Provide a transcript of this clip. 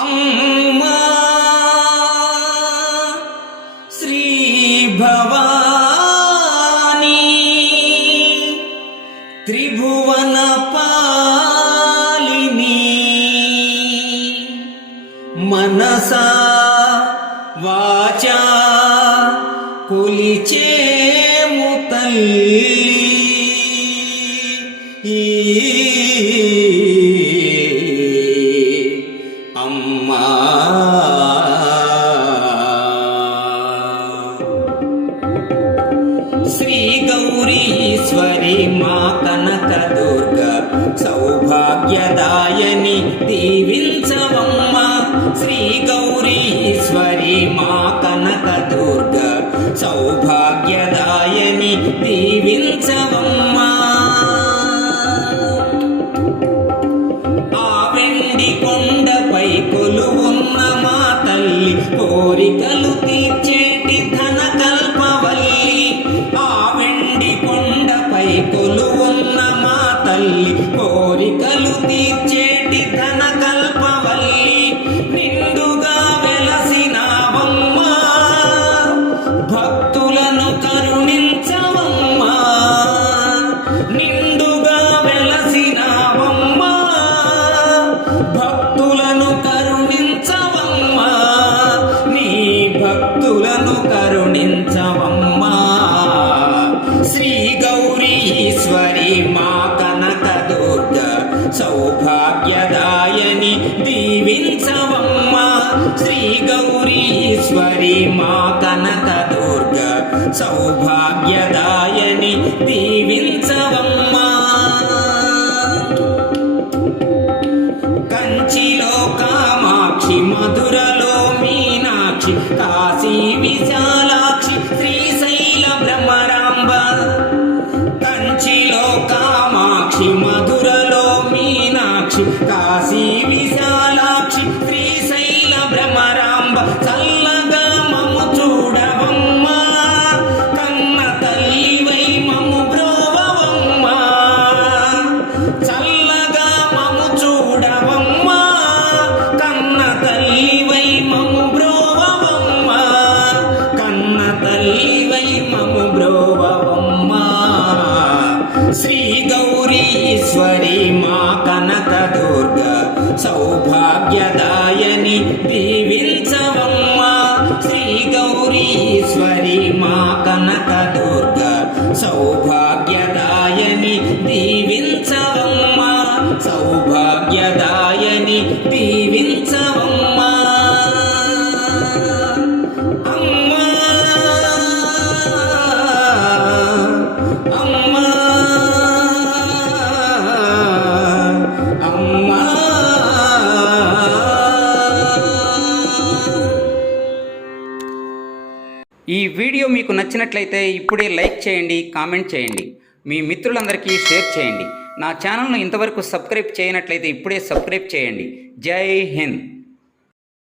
అమ్మా శ్రీ భవానీ త్రిభువన పాలిని మనసా వాచా కొలిచేము తల్లి అమ్మా శ్రీ గౌరీశ్వరి మా కనక దుర్గ సౌభాగ్యదాయని దీవించవమ్మ. శ్రీ గౌరీశ్వరి మా కనక దుర్గ సౌభాగ్యదాయని దీవించవమ్మ. ఆ వెండి కొండపై కొలువున్న మా తల్లి కోరికలు తీర్చేటి ధన కల్పవల్లి. ఆ వెండి కొండపై కొలువున్న మా తల్లి కోరికలు తీర్చేటి ధన కల్పవల్లి. నిండుగా వెలసినావమ్మా భక్తులను కరుణించవమ్మా. నిండుగా వెలసినావమ్మా భక్తులను కరుణించవమ్మా. నీ భక్తులను కరుణించవమ్మా. శ్రీ గౌరీశ్వరి మా కనక దుర్గ సౌభాగ్యదాయని దీవించవమ్మా. శ్రీ గౌరీశ్వరి మా కనక దుర్గ సౌభాగ్యదాయని దీవించవమ్మా. కంచిలో కామాక్షి, మధురలో మీనాక్షి, కాశీ విశాలాక్షి, శ్రీశైల భ్రమరాంబ. కంచిలో కామాక్షి, మధురలో మీనాక్షి, కాశీ విశాలాక్షి, శ్రీశైల భ్రమరాంబ. చల్లగా మము చూడవమ్మా కన్న తల్లివై మము బ్రోవవమ్మా. చల్లగా మము చూడవమ్మా కన్న తల్లివై మము బ్రోవవమ్మా. కన్న తల్లివై మము బ్రోవవమ్మా. శ్రీ గౌరీశ్వరి మా కనక దుర్గ సౌభాగ్యదాయని దీవించవమ్మా. శ్రీ గౌరీశ్వరి మా కనక దుర్గ సౌభాగ్యదాయని దీవించవమ్మా. సౌభాగ్యదాయని దీవించవమ్మా. అమ్మా అమ్మా అమ్మా. ఈ వీడియో మీకు నచ్చినట్లయితే ఇప్పుడే లైక్ చేయండి, కామెంట్ చేయండి, మీ మిత్రులందరికీ షేర్ చేయండి. నా ఛానల్ను ఇంతవరకు సబ్స్క్రైబ్ చేయనట్లయితే ఇప్పుడే సబ్స్క్రైబ్ చేయండి. జై హింద్.